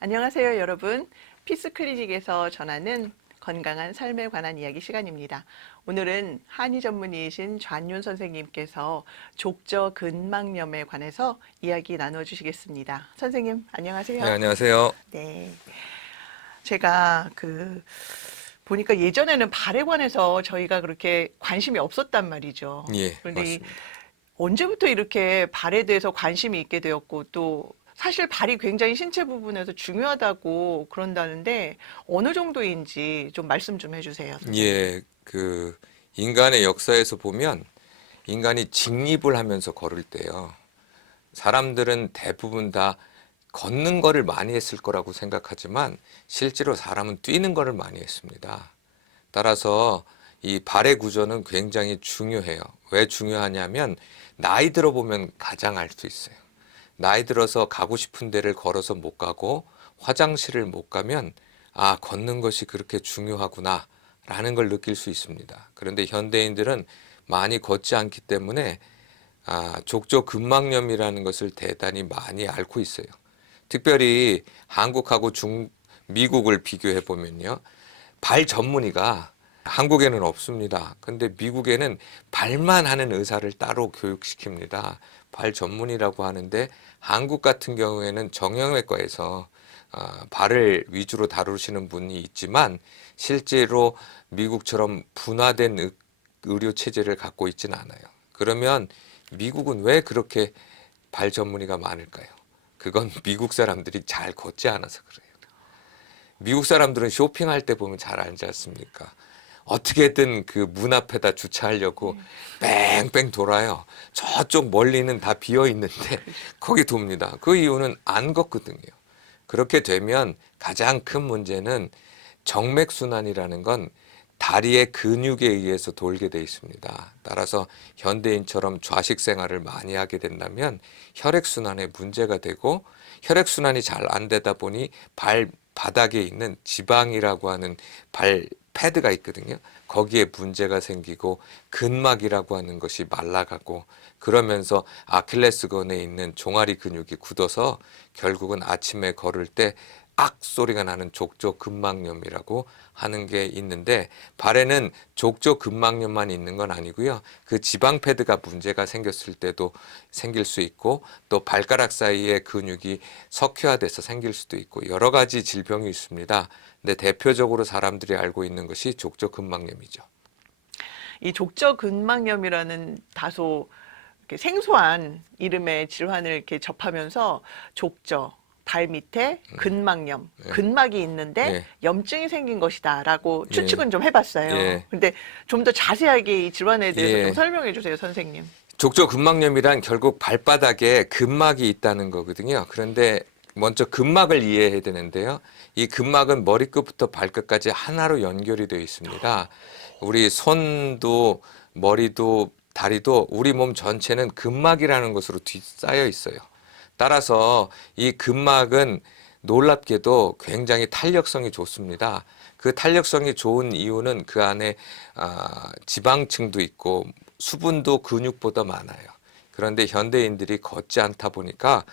안녕하세요, 여러분. 피스클리닉에서 전하는 건강한 삶에 관한 이야기 시간입니다. 오늘은 한의 전문의이신 좌윤 선생님께서 족저근막염에 관해서 이야기 나눠주시겠습니다. 선생님, 네, 안녕하세요. 안녕하세요. 네. 제가 보니까 예전에는 발에 관해서 저희가 그렇게 관심이 없었단 말이죠. 예, 그런데 맞습니다. 언제부터 이렇게 발에 대해서 관심이 있게 되었고, 또 사실 발이 굉장히 신체 부분에서 중요하다고 그런다는데 어느 정도인지 좀 말씀 좀 해주세요, 선생님. 예, 인간의 역사에서 보면 인간이 직립을 하면서 걸을 때요. 사람들은 대부분 다 걷는 거를 많이 했을 거라고 생각하지만 실제로 사람은 뛰는 거를 많이 했습니다. 따라서 이 발의 구조는 굉장히 중요해요. 왜 중요하냐면 나이 들어보면 가장 알 수 있어요. 나이 들어서 가고 싶은 데를 걸어서 못 가고 화장실을 못 가면 아, 걷는 것이 그렇게 중요하구나 라는 걸 느낄 수 있습니다. 그런데 현대인들은 많이 걷지 않기 때문에 족저근막염이라는 것을 대단히 많이 앓고 있어요. 특별히 한국하고 미국을 비교해 보면요. 발 전문의가 한국에는 없습니다. 근데 미국에는 발만 하는 의사를 따로 교육시킵니다. 발 전문의라고 하는데 한국 같은 경우에는 정형외과에서 발을 위주로 다루시는 분이 있지만 실제로 미국처럼 분화된 의료 체제를 갖고 있지는 않아요. 그러면 미국은 왜 그렇게 발 전문의가 많을까요? 그건 미국 사람들이 잘 걷지 않아서 그래요. 미국 사람들은 쇼핑할 때 보면 잘 알지 않습니까? 어떻게든 그 문 앞에다 주차하려고 뺑뺑 돌아요. 저쪽 멀리는 다 비어 있는데 거기 돕니다. 그 이유는 안 걷거든요. 그렇게 되면 가장 큰 문제는 정맥순환이라는 건 다리의 근육에 의해서 돌게 돼 있습니다. 따라서 현대인처럼 좌식 생활을 많이 하게 된다면 혈액순환에 문제가 되고 혈액순환이 잘 안 되다 보니 발 바닥에 있는 지방이라고 하는 발 패드가 있거든요. 거기에 문제가 생기고 근막이라고 하는 것이 말라가고 그러면서 아킬레스건에 있는 종아리 근육이 굳어서 결국은 아침에 걸을 때 악 소리가 나는 족저근막염이라고 하는 게 있는데 발에는 족저근막염만 있는 건 아니고요. 그 지방 패드가 문제가 생겼을 때도 생길 수 있고 또 발가락 사이에 근육이 석회화돼서 생길 수도 있고 여러 가지 질병이 있습니다. 근데 대표적으로 사람들이 알고 있는 것이 족저근막염이죠. 이 족저근막염이라는 다소 이렇게 생소한 이름의 질환을 이렇게 접하면서 족저, 발 밑에 근막염, 예, 근막이 있는데 예, 염증이 생긴 것이다라고 예, 추측은 좀 해봤어요. 예, 근데 좀 더 자세하게 이 질환에 대해서 좀 예. 설명해 주세요, 선생님. 족저근막염이란 결국 발바닥에 근막이 있다는 거거든요. 그런데 먼저 근막을 이해해야 되는데요. 이 근막은 머리끝부터 발끝까지 하나로 연결이 되어 있습니다. 우리 손도 머리도 다리도 우리 몸 전체는 근막이라는 것으로 뒤쌓여 있어요. 따라서 이 근막은 놀랍게도 굉장히 탄력성이 좋습니다. 그 탄력성이 좋은 이유는 그 안에 지방층도 있고 수분도 근육보다 많아요. 그런데 현대인들이 걷지 않다 보니까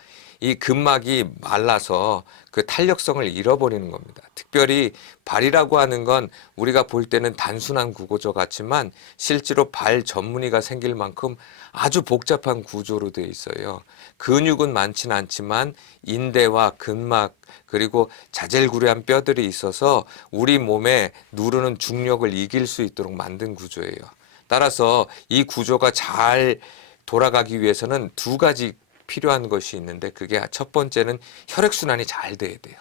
이 근막이 말라서 그 탄력성을 잃어버리는 겁니다. 특별히 발이라고 하는 건 우리가 볼 때는 단순한 구조 같지만 실제로 발 전문의가 생길 만큼 아주 복잡한 구조로 되어 있어요. 근육은 많지는 않지만 인대와 근막 그리고 자젤구레한 뼈들이 있어서 우리 몸에 누르는 중력을 이길 수 있도록 만든 구조예요. 따라서 이 구조가 잘 돌아가기 위해서는 두 가지 필요한 것이 있는데 그게 첫 번째는 혈액순환이 잘 돼야 돼요.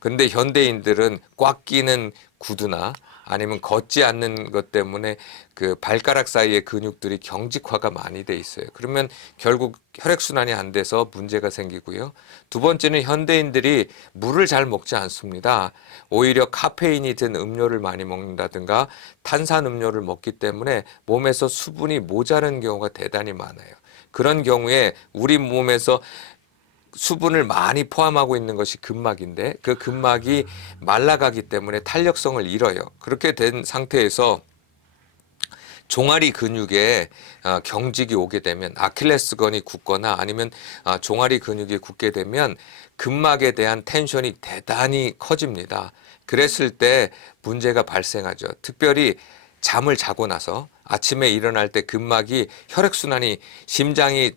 근데 현대인들은 꽉 끼는 구두나 아니면 걷지 않는 것 때문에 그 발가락 사이의 근육들이 경직화가 많이 돼 있어요. 그러면 결국 혈액순환이 안 돼서 문제가 생기고요. 두 번째는 현대인들이 물을 잘 먹지 않습니다. 오히려 카페인이 든 음료를 많이 먹는다든가 탄산 음료를 먹기 때문에 몸에서 수분이 모자란 경우가 대단히 많아요. 그런 경우에 우리 몸에서 수분을 많이 포함하고 있는 것이 근막인데 그 근막이 말라가기 때문에 탄력성을 잃어요. 그렇게 된 상태에서 종아리 근육에 경직이 오게 되면 아킬레스건이 굳거나 아니면 종아리 근육이 굳게 되면 근막에 대한 텐션이 대단히 커집니다. 그랬을 때 문제가 발생하죠. 특별히 잠을 자고 나서 아침에 일어날 때 근막이 혈액순환이 심장이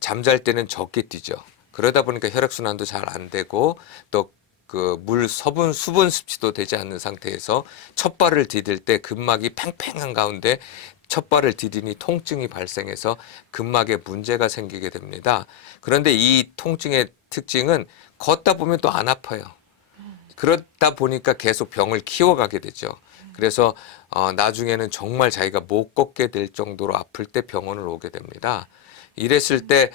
잠잘 때는 적게 뛰죠. 그러다 보니까 혈액순환도 잘 안 되고 또 그 물 수분 섭취도 되지 않는 상태에서 첫 발을 디딜 때 근막이 팽팽한 가운데 첫 발을 디디니 통증이 발생해서 근막에 문제가 생기게 됩니다. 그런데 이 통증의 특징은 걷다 보면 또 안 아파요. 그러다 보니까 계속 병을 키워가게 되죠. 그래서 나중에는 정말 자기가 못 걷게 될 정도로 아플 때 병원을 오게 됩니다. 이랬을 때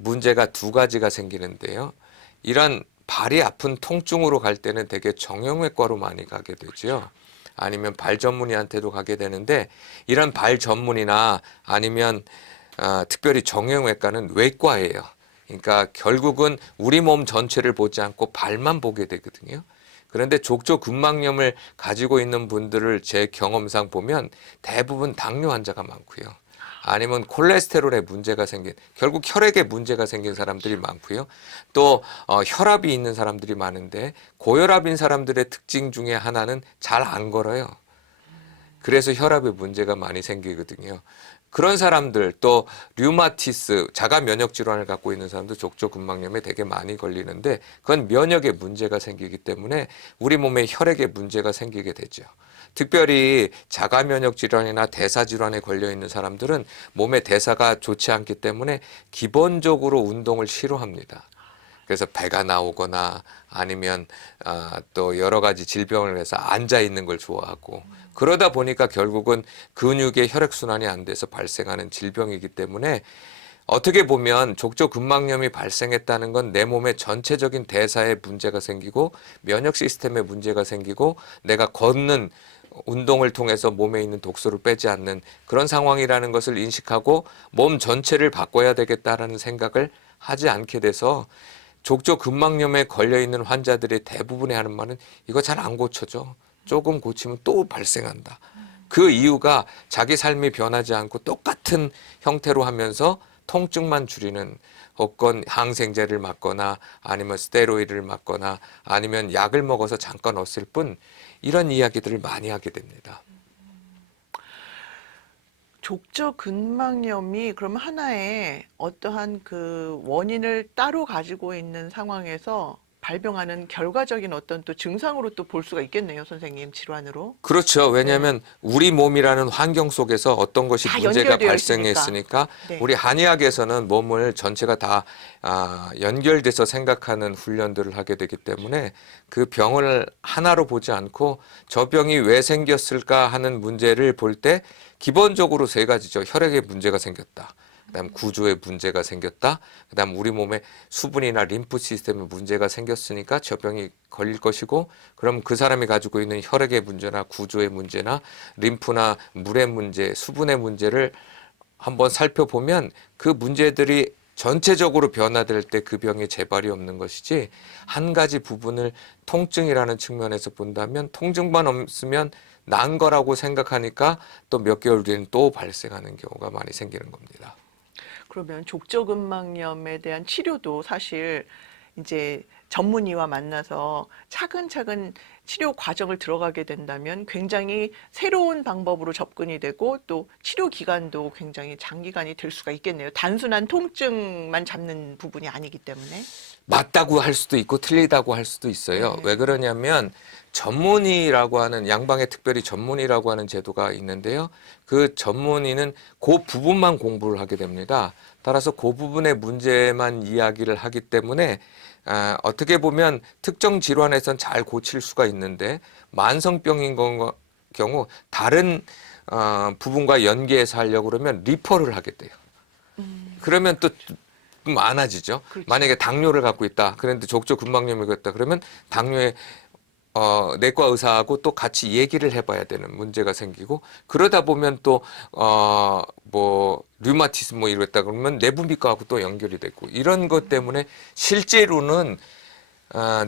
문제가 두 가지가 생기는데요. 이런 발이 아픈 통증으로 갈 때는 되게 정형외과로 많이 가게 되죠. 아니면 발 전문의한테도 가게 되는데 이런 발 전문의나 아니면 특별히 정형외과는 외과예요. 그러니까 결국은 우리 몸 전체를 보지 않고 발만 보게 되거든요. 그런데 족저근막염을 가지고 있는 분들을 제 경험상 보면 대부분 당뇨 환자가 많고요. 아니면 콜레스테롤에 문제가 생긴, 결국 혈액에 문제가 생긴 사람들이 많고요. 또 혈압이 있는 사람들이 많은데 고혈압인 사람들의 특징 중에 하나는 잘 안 걸어요. 그래서 혈압에 문제가 많이 생기거든요. 그런 사람들 또 류마티스 자가 면역 질환을 갖고 있는 사람도 족저근막염에 되게 많이 걸리는데 그건 면역에 문제가 생기기 때문에 우리 몸에 혈액에 문제가 생기게 되죠. 특별히 자가 면역 질환이나 대사 질환에 걸려 있는 사람들은 몸의 대사가 좋지 않기 때문에 기본적으로 운동을 싫어합니다. 그래서 배가 나오거나 아니면 또 여러 가지 질병을 해서 앉아 있는 걸 좋아하고 그러다 보니까 결국은 근육의 혈액순환이 안 돼서 발생하는 질병이기 때문에 어떻게 보면 족저근막염이 발생했다는 건 내 몸의 전체적인 대사에 문제가 생기고 면역 시스템에 문제가 생기고 내가 걷는 운동을 통해서 몸에 있는 독소를 빼지 않는 그런 상황이라는 것을 인식하고 몸 전체를 바꿔야 되겠다라는 생각을 하지 않게 돼서 족저근막염에 걸려 있는 환자들의 대부분이 하는 말은 이거 잘 안 고쳐져. 조금 고치면 또 발생한다. 그 이유가 자기 삶이 변하지 않고 똑같은 형태로 하면서 통증만 줄이는 혹은 항생제를 맞거나 아니면 스테로이드를 맞거나 아니면 약을 먹어서 잠깐 없앨 뿐 이런 이야기들을 많이 하게 됩니다. 족저근막염이 그럼 하나의 어떠한 그 원인을 따로 가지고 있는 상황에서 발병하는 결과적인 어떤 또 증상으로 또 볼 수가 있겠네요, 선생님, 질환으로. 그렇죠. 네. 왜냐하면 우리 몸이라는 환경 속에서 어떤 것이 다 문제가 연결되어 발생했으니까 네. 우리 한의학에서는 몸을 전체가 다 연결돼서 생각하는 훈련들을 하게 되기 때문에 그 병을 하나로 보지 않고 저 병이 왜 생겼을까 하는 문제를 볼 때 기본적으로 세 가지죠. 혈액에 문제가 생겼다. 그다음 구조에 문제가 생겼다. 그다음 우리 몸에 수분이나 림프 시스템에 문제가 생겼으니까 저 병이 걸릴 것이고 그럼 그 사람이 가지고 있는 혈액의 문제나 구조의 문제나 림프나 물의 문제, 수분의 문제를 한번 살펴보면 그 문제들이 전체적으로 변화될 때 그 병에 재발이 없는 것이지 한 가지 부분을 통증이라는 측면에서 본다면 통증만 없으면 난 거라고 생각하니까 또 몇 개월 뒤에는 또 발생하는 경우가 많이 생기는 겁니다. 그러면 족저근막염에 대한 치료도 사실 이제 전문의와 만나서 차근차근 치료 과정을 들어가게 된다면 굉장히 새로운 방법으로 접근이 되고 또 치료 기간도 굉장히 장기간이 될 수가 있겠네요. 단순한 통증만 잡는 부분이 아니기 때문에. 맞다고 할 수도 있고 틀리다고 할 수도 있어요. 네. 왜 그러냐면 전문의라고 하는 양방에 특별히 전문의라고 하는 제도가 있는데요. 그 전문의는 그 부분만 공부를 하게 됩니다. 따라서 그 부분의 문제만 이야기를 하기 때문에 어떻게 보면 특정 질환에선 잘 고칠 수가 있는데 만성병인 경우 다른 부분과 연계해서 하려고 그러면 리퍼를 하게 돼요. 그러면 또 많아지죠. 그렇죠. 만약에 당뇨를 갖고 있다. 그런데 족저근막염이 있다. 그러면 당뇨의 내과 의사하고 또 같이 얘기를 해봐야 되는 문제가 생기고 그러다 보면 또 뭐 류마티스 뭐 이랬다 그러면 내분비과하고 또 연결이 되고 이런 것 때문에 실제로는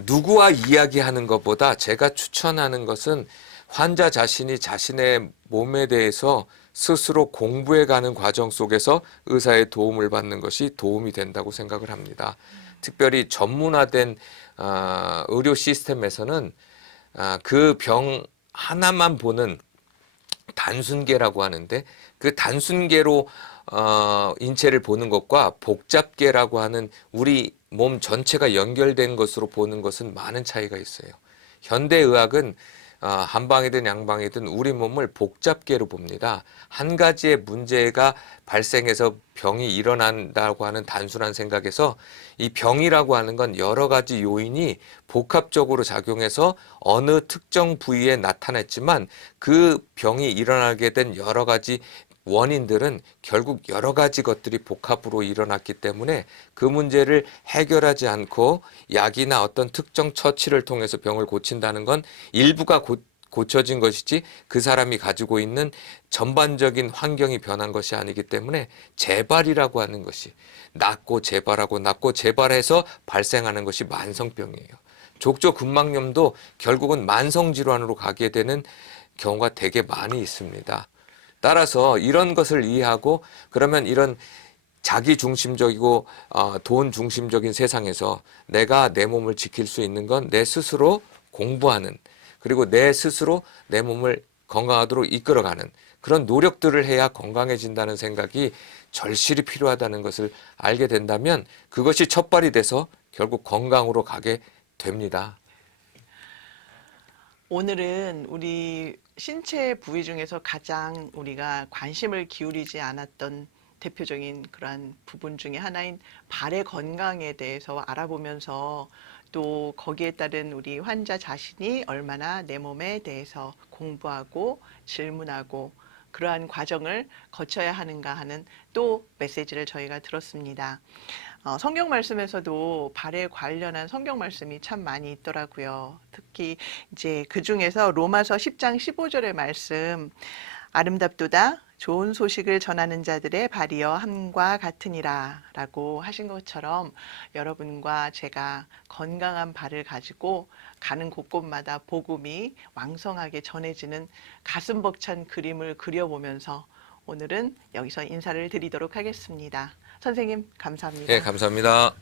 누구와 이야기하는 것보다 제가 추천하는 것은 환자 자신이 자신의 몸에 대해서 스스로 공부해가는 과정 속에서 의사의 도움을 받는 것이 도움이 된다고 생각을 합니다. 특별히 전문화된 의료 시스템에서는 그 병 하나만 보는 단순계라고 하는데 그 단순계로 인체를 보는 것과 복잡계라고 하는 우리 몸 전체가 연결된 것으로 보는 것은 많은 차이가 있어요. 현대의학은 한방이든 양방이든 우리 몸을 복잡계로 봅니다. 한 가지의 문제가 발생해서 병이 일어난다고 하는 단순한 생각에서 이 병이라고 하는 건 여러 가지 요인이 복합적으로 작용해서 어느 특정 부위에 나타났지만 그 병이 일어나게 된 여러 가지 원인들은 결국 여러 가지 것들이 복합으로 일어났기 때문에 그 문제를 해결하지 않고 약이나 어떤 특정 처치를 통해서 병을 고친다는 건 일부가 고쳐진 것이지 그 사람이 가지고 있는 전반적인 환경이 변한 것이 아니기 때문에 재발이라고 하는 것이 낫고 재발하고 낫고 재발해서 발생하는 것이 만성병이에요. 족저근막염도 결국은 만성질환으로 가게 되는 경우가 되게 많이 있습니다. 따라서 이런 것을 이해하고 그러면 이런 자기 중심적이고 돈 중심적인 세상에서 내가 내 몸을 지킬 수 있는 건 내 스스로 공부하는 그리고 내 스스로 내 몸을 건강하도록 이끌어가는 그런 노력들을 해야 건강해진다는 생각이 절실히 필요하다는 것을 알게 된다면 그것이 첫발이 돼서 결국 건강으로 가게 됩니다. 오늘은 우리 신체 부위 중에서 가장 우리가 관심을 기울이지 않았던 대표적인 그러한 부분 중에 하나인 발의 건강에 대해서 알아보면서 또 거기에 따른 우리 환자 자신이 얼마나 내 몸에 대해서 공부하고 질문하고 그러한 과정을 거쳐야 하는가 하는 또 메시지를 저희가 들었습니다. 성경 말씀에서도 발에 관련한 성경 말씀이 참 많이 있더라고요. 특히 이제 그 중에서 로마서 10장 15절의 말씀, 아름답도다 좋은 소식을 전하는 자들의 발이여 함과 같으니라 라고 하신 것처럼 여러분과 제가 건강한 발을 가지고 가는 곳곳마다 복음이 왕성하게 전해지는 가슴 벅찬 그림을 그려보면서 오늘은 여기서 인사를 드리도록 하겠습니다. 선생님 감사합니다. 네, 감사합니다.